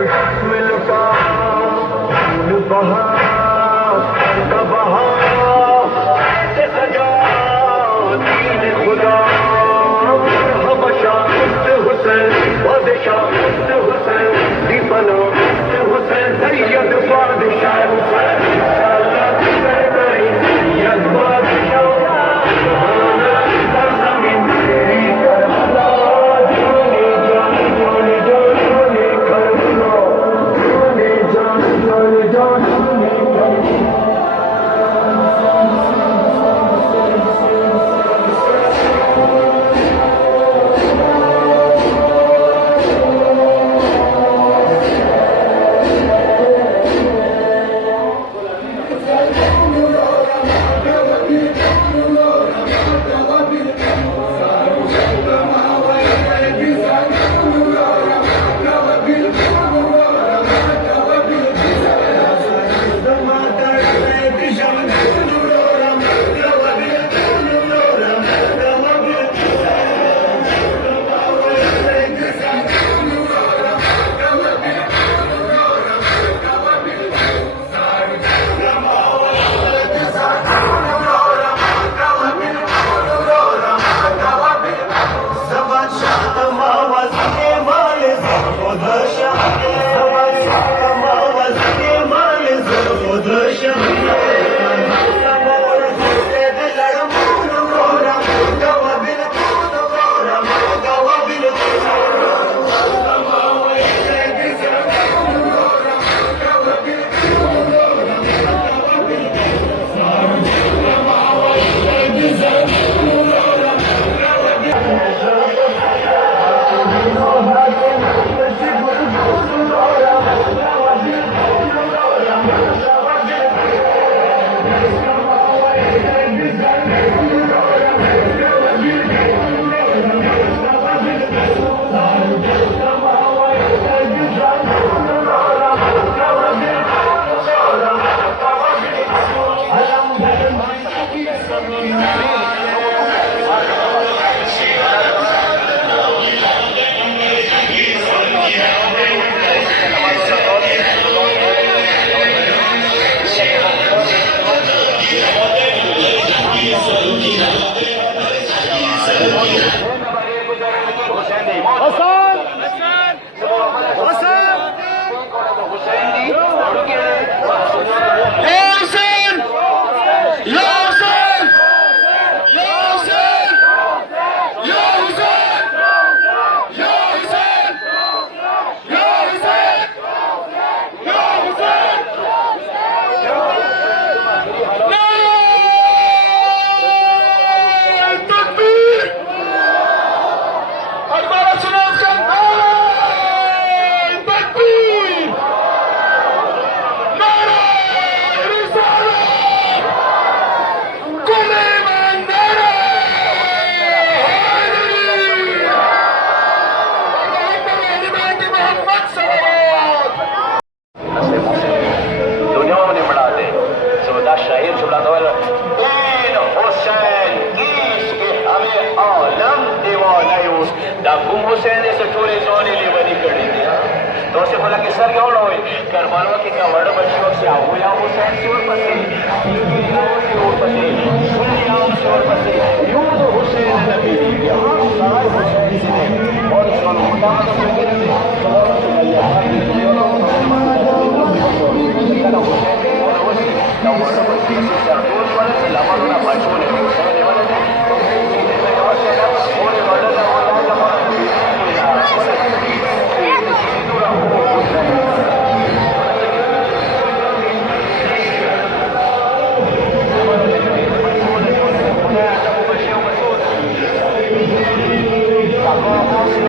मिलता फूल बहार का बहार से सजा दीन खुदा हबशा मुस्त हुसैन बादशाह मुस्त हुसैन दीपना मुस्त हुसैन सैयद बादशाह हुसैन इंशाअल्लाह कर करें सैयद बादशाह सरजमीन तेरी करबला जोने जान जोने जान जोने करबला जोने जान जोने जान जोने करबला करबला के कवड़ बच्चों से आओ या हुसैन शोर पसे शोर पसे सुन या शोर पसे यूं तो हुसैन नबी यहाँ सारे हुसैन से और सुन खुदा का फिक्र है